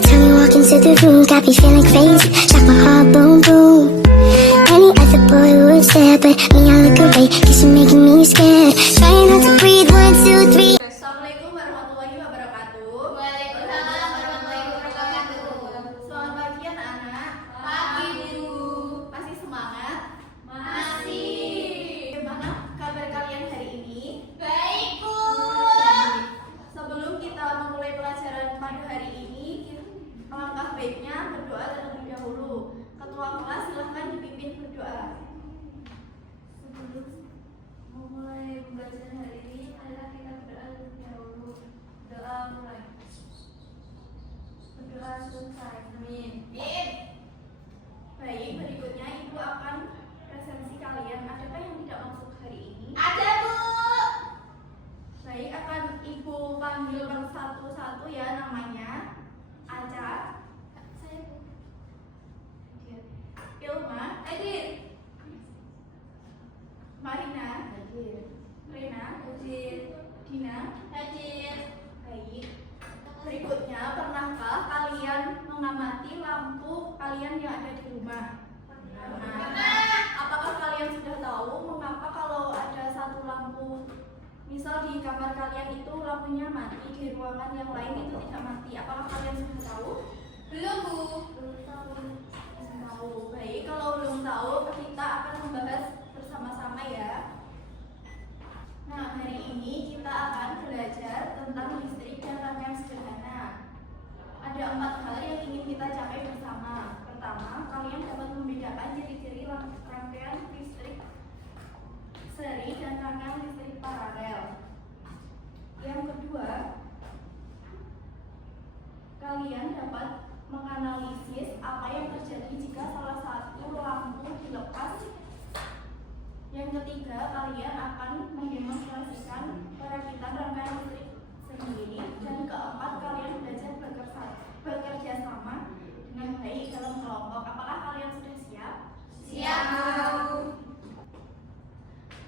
Every time you walk into the room, got me feeling crazy. Shock my heart, boom, boom. Any other boy would stare, but me, I look away, cause you're making me scared. Trying not to breathe, 1, 2, 3. Assalamualaikum warahmatullahi wabarakatuh. Waalaikumsalam warahmatullahi wabarakatuh. Selamat pagi anak-anak. Pagi, Bu. Masih semangat? Masih. Gimana kabar kalian hari ini? Baik, Bu. Sebelum kita memulai pelajaran pada hari ini, alangkah baiknya berdoa terlebih dahulu. Ketua kelas silahkan dipimpin berdoa. Sebelum memulai pembelajaran hari ini, adalah kita berdoa terlebih dahulu. Doa mulai. Berdoa selesai. Amin. Baik, berikutnya Ibu akan presensi kalian. Adakah yang tidak masuk hari ini? Ada, Bu. Baik, akan Ibu panggil satu-satu ya namanya. Aca, Saya, Bu. Ilma, Hadir. Marina, Hadir. Rena, Hadir. Dina. Hadir. Baik. Berikutnya, pernahkah kalian mengamati lampu kalian yang ada di rumah? Apakah kalian sudah tahu mengapa kalau ada satu lampu, misal di kamar kalian itu lampunya mati, di ruangan yang lain itu tidak mati? Apakah kalian sudah tahu? Belum, Bu. Belum tahu. Baik, kalau belum tahu, kita akan membahas bersama-sama ya. Nah, hari ini kita akan belajar tentang listrik dan rangkaian sederhana. Ada 4 hal yang ingin kita capai bersama. Pertama, kalian dapat membedakan ciri-ciri rangkaian listrik seri dan rangkaian listrik paralel. Yang kedua, kalian dapat menganalisis apa yang terjadi jika salah satu lampu dilepas. Yang ketiga, kalian akan mendemonstrasikan perakitan rangkaian listrik sendiri. Dan keempat, kalian belajar bekerja sama dengan baik dalam kelompok. Apakah kalian sudah siap? Siap, Bu.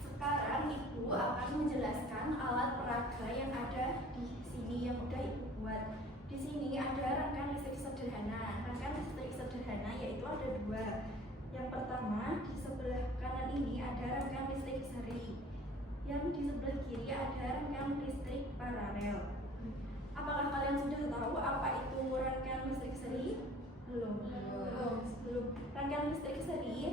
Sekarang Ibu akan menjelaskan alat peraga yang ada di sini yang udah Ibu buat. Di sini ada rangkaian listrik sederhana. Rangkaian listrik sederhana yaitu ada 2. Yang pertama, di sebelah kanan ini ada rangkaian listrik seri. Yang di sebelah kiri ada rangkaian listrik paralel. Apakah kalian sudah tahu apa itu rangkaian listrik seri? Belum. Rangkaian listrik seri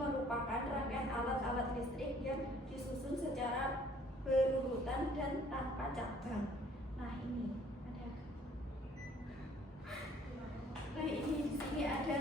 merupakan rangkaian alat-alat listrik yang disusun secara berurutan dan tanpa cabang. Nah, ini ada. Nah, ini di sini ada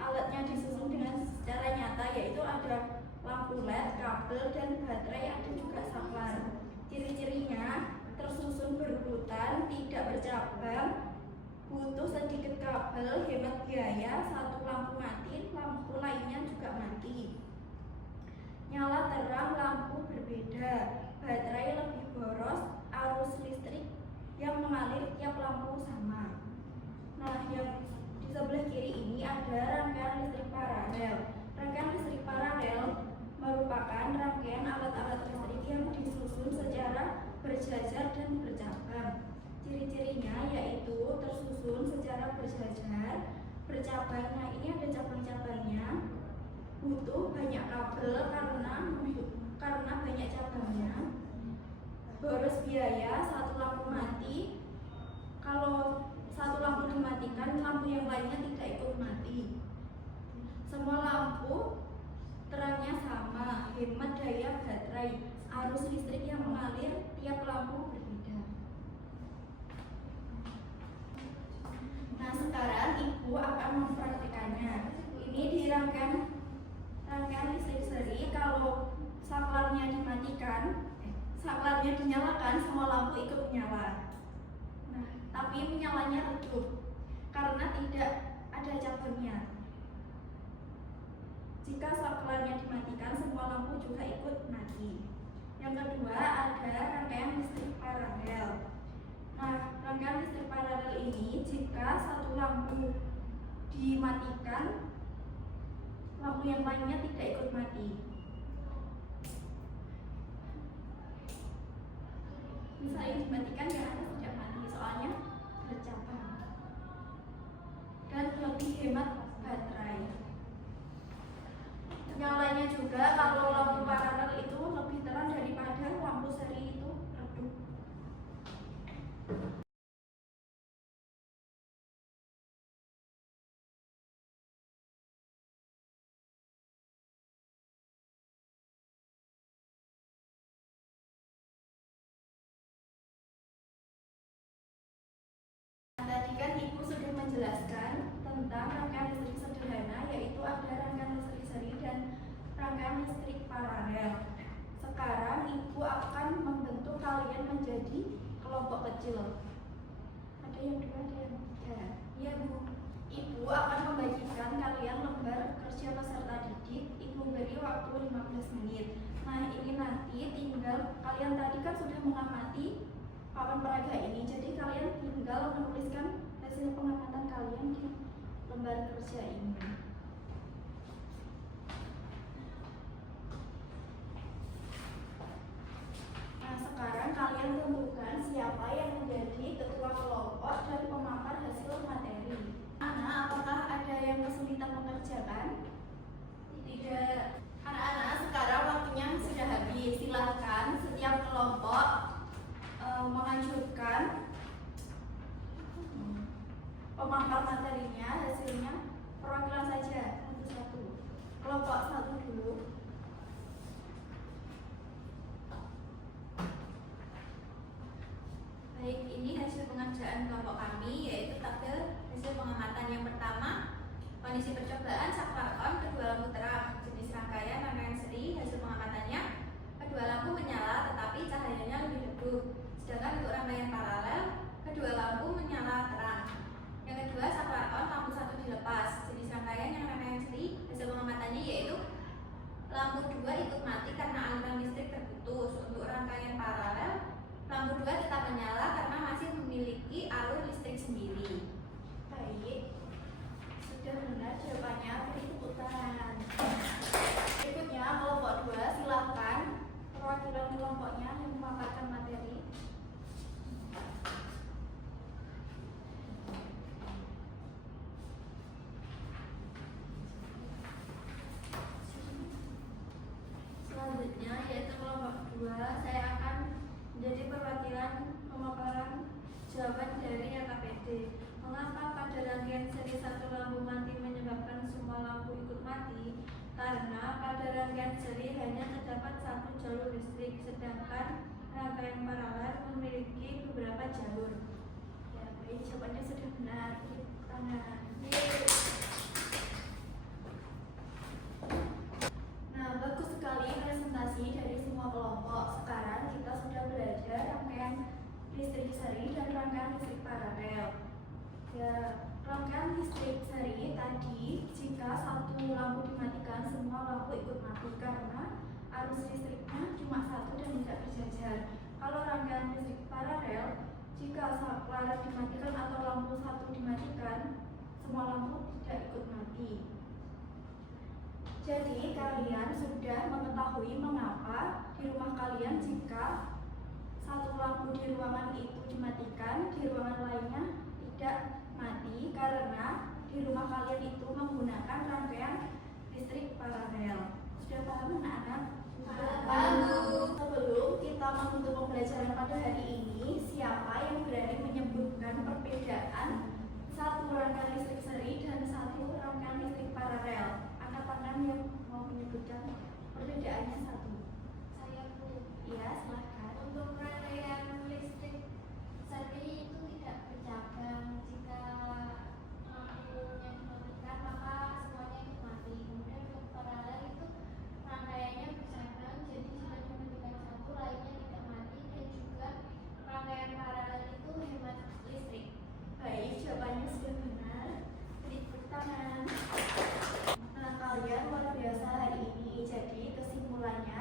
alatnya disusun dengan secara nyata, yaitu ada lampu LED, kabel, dan baterai, ada juga saklar. Ciri-cirinya tersusun berurutan, tidak bercabang, butuh sedikit kabel, hemat biaya, satu lampu mati, lampu lainnya juga mati. Nyala terang, lampu berbeda, baterai lebih boros, arus listrik yang mengalir tiap lampu sama. Nah, yang di sebelah kiri ini ada rangkaian listrik paralel. Rangkaian listrik paralel merupakan rangkaian alat-alat listrik yang disusun secara berjajar dan bercabang. Ciri-cirinya yaitu tersusun secara berjajar, bercabang. Nah, ini ada cabang-cabangnya. Butuh banyak kabel karena banyak cabangnya. Boros biaya, satu lampu mati. Kalau satu lampu dimatikan, lampu yang lainnya tidak ikut mati. Semua lampu terangnya sama, hemat daya baterai, arus listrik yang mengalir tiap lampu berbeda. Nah, sekarang Ibu akan mempraktikannya. Ini di rangkaian listrik seri, kalau saklarnya dinyalakan, semua lampu ikut menyala. Nah, tapi menyalanya redup karena tidak ada cabangnya. Jika saklarnya dimatikan, semua lampu juga ikut mati. Yang kedua, ada rangkaian listrik paralel. Nah, rangkaian listrik paralel ini jika satu lampu dimatikan, lampu yang lainnya tidak ikut mati. Misalnya dimatikan, yang atas tidak mati, soalnya bercabang. hemat baterai. Yang lainnya juga, kalau lampu paralel itu lebih terang daripada lampu seri itu redup. Tadi kan Ibu sudah menjelaskan tentang rangkaian listrik sederhana, yaitu ada rangkaian listrik seri dan rangkaian listrik paralel. Sekarang Ibu akan membentuk kalian menjadi kelompok kecil. Ada yang 2, ada yang 3. Ya Bu. Ibu akan membagikan kalian lembar kerja peserta didik. Ibu beri waktu 15 menit. Nah, ini nanti tinggal kalian tadi kan sudah mengamati papan peraga ini, jadi kalian tinggal menuliskan hasil pengamatan kalian di lembar kerja ini. Nah, sekarang kalian tentukan siapa yang menjadi ketua kelompok dan pemampar hasil materi. Apakah ada yang kesulitan mengerjakan? Tidak. Anak-anak, sekarang waktunya sudah habis. Silahkan setiap kelompok mengajukan pemampar materinya, hasilnya perwakilan saja satu-satu. Kelompok 1 dulu. Baik, ini hasil pengerjaan kelompok kami, yaitu tabel hasil pengamatan. Yang pertama, kondisi percobaan Saklarcon, kedua lampu terang, jenis rangkaian seri. Hasil pengamatannya, kedua lampu menyala tetapi cahayanya lebih redup. Sedangkan untuk rangkaian paralel, kedua lampu menyala terang. Yang kedua, Saklarcon, lampu 1 dilepas. Jenis rangkaian yang rangkaian seri, hasil pengamatannya yaitu lampu 2 ikut mati karena aliran listrik terputus. Untuk rangkaian paralel, lampu 2 tetap menyala karena masih memiliki alur listrik sendiri. Baik, sudah benar jawabannya, beri tepuk tangan. Berikutnya kelompok 2, silakan perwakilan kelompoknya yang memaparkan materi. Selanjutnya yaitu kelompok 2, saya akan menjadi perwakilan pemaparan jawaban dari RKPD. Mengapa pada rangkaian seri 1 lampu mati menyebabkan semua lampu ikut mati? Karena pada rangkaian seri hanya terdapat 1 jalur listrik, sedangkan rangkaian paralel memiliki beberapa jalur. Ya, baik, jawabannya sudah benar. Tepuk tangan. Nah, bagus sekali presentasi dari semua kelompok. Sekarang kita sudah belajar rangkaian listrik seri dan rangkaian listrik paralel. Ya, rangkaian listrik seri tadi, jika 1 lampu dimatikan, semua lampu ikut mati karena arus listriknya cuma 1 dan tidak berjajar. Kalau rangkaian listrik paralel, jika saklar dimatikan atau lampu 1 dimatikan, semua lampu tidak ikut mati. Jadi kalian sudah mengetahui mengapa di rumah kalian jika 1 lampu di ruangan itu dimatikan, di ruangan lainnya tidak mati karena di rumah kalian itu menggunakan rangkaian listrik paralel. Sudah paham anak-anak? Paham. Sebelum kita menutup pembelajaran pada hari ini, siapa yang berani menyebutkan perbedaan 1 rangkaian listrik seri dan 1 rangkaian listrik paralel? Angkat tangan yang mau menyebutkan perbedaannya 1. Saya Bu. Iya, silahkan. Untuk rangkaian listrik seri itu tidak bercabang. Jika lampunya dimatikan maka semuanya ikut mati. Kemudian untuk paralel itu rangkaiannya bercabang, jadi jika dimatikan 1 lainnya tidak mati, dan juga rangkaian paralel itu hemat listrik. Baik, jawabannya sudah benar. Beri tepuk tangan. Nah, kalian luar biasa hari ini. Jadi kesimpulannya